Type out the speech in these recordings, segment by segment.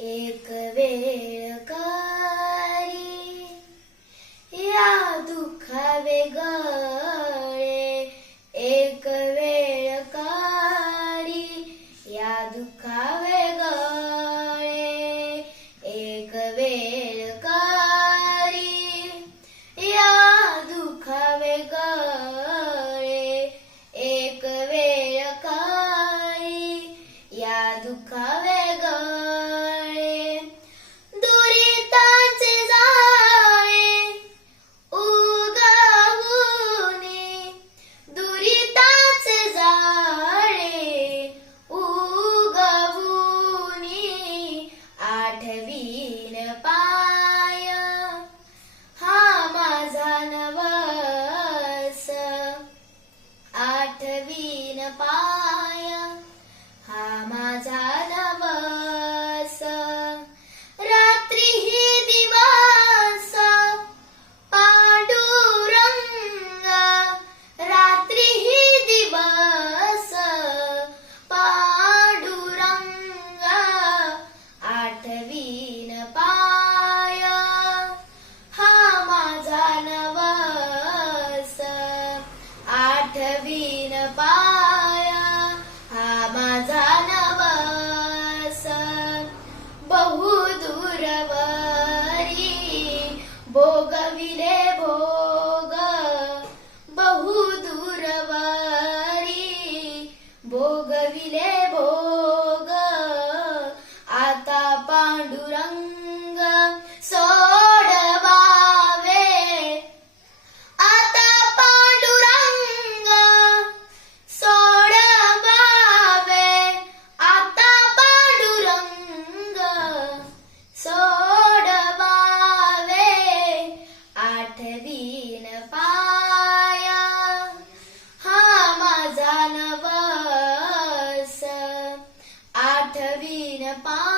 એક way Madhavi Bye.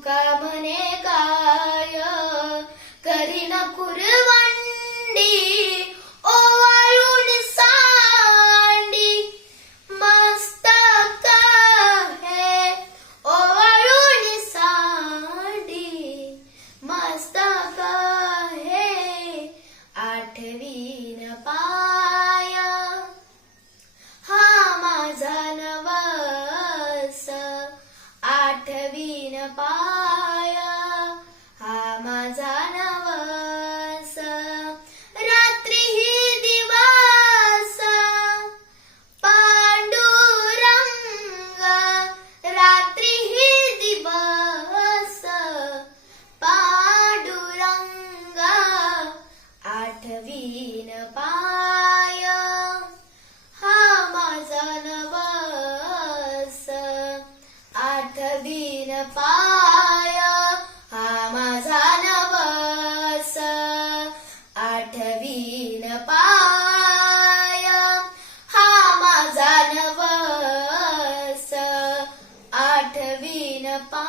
तुका म्हणे काय? करीन कुरवंडी ओवाळून सांडी मस्तक हे ओवाळून सांडी मस्तक हे आठवीन पाय हा माझा नवस आठवीन पाय. माझा नवस. रात्री ही दिवस. पांडुरंग. रात्री ही दिवस. पांडुरंग. आठवीन पाय. हा माझा नवस. आठवीन पाय. പഥവീന പാ